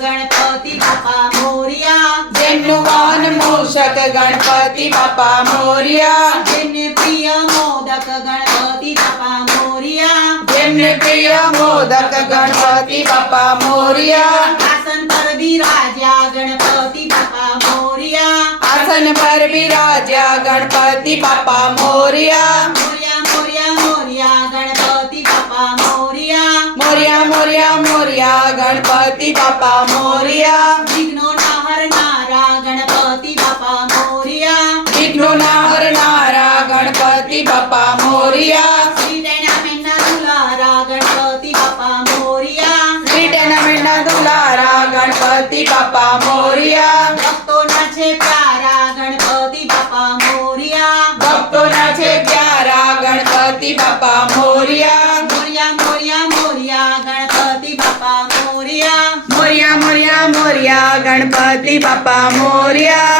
ગણપતિ બાપા મોરિયા. જેમનું વાહન મૂષક ગણપતિ બાપા મોરિયા. જેમને પ્રિય મોદક ગણપતિ બાપા મોરિયા. જેમને પ્રિય મોદક ગણપતિ બાપા મોરિયા. આસન પર બિરાજ્યા ગણપતિ બાપા મોરિયા. આસન પર બિરાજ્યા ગણપતિ બાપા મોરિયા. મોરિયા મોરિયા મોરિયા ગણપતિ બાપા મોરિયા. મોરિયા મોરિયા મોરિયા ગણપતિ બાપા મોરિયા. વિઘ્નોના હરનારા ગણપતિ બાપા મોરિયા. વિઘ્નોના હરનારા ગણપતિ બાપા મોરિયા. શ્રીટેના મેના દુલારા ગણપતિ બાપા મોરિયા. શ્રીટેના મેના દુલારા ગણપતિ બાપા મોરિયા. ભક્તોના છે પ્યારા ગણપતિ બાપા મોરિયા. ભક્તોના છે પ્યારા ગણપતિ બાપા મોરિયા. મોરિયા મોરિયા મોરિયા ગણપતિ બાપા મોરિયા. મોરિયા મોરિયા મોરિયા ગણપતિ બાપા મોરિયા.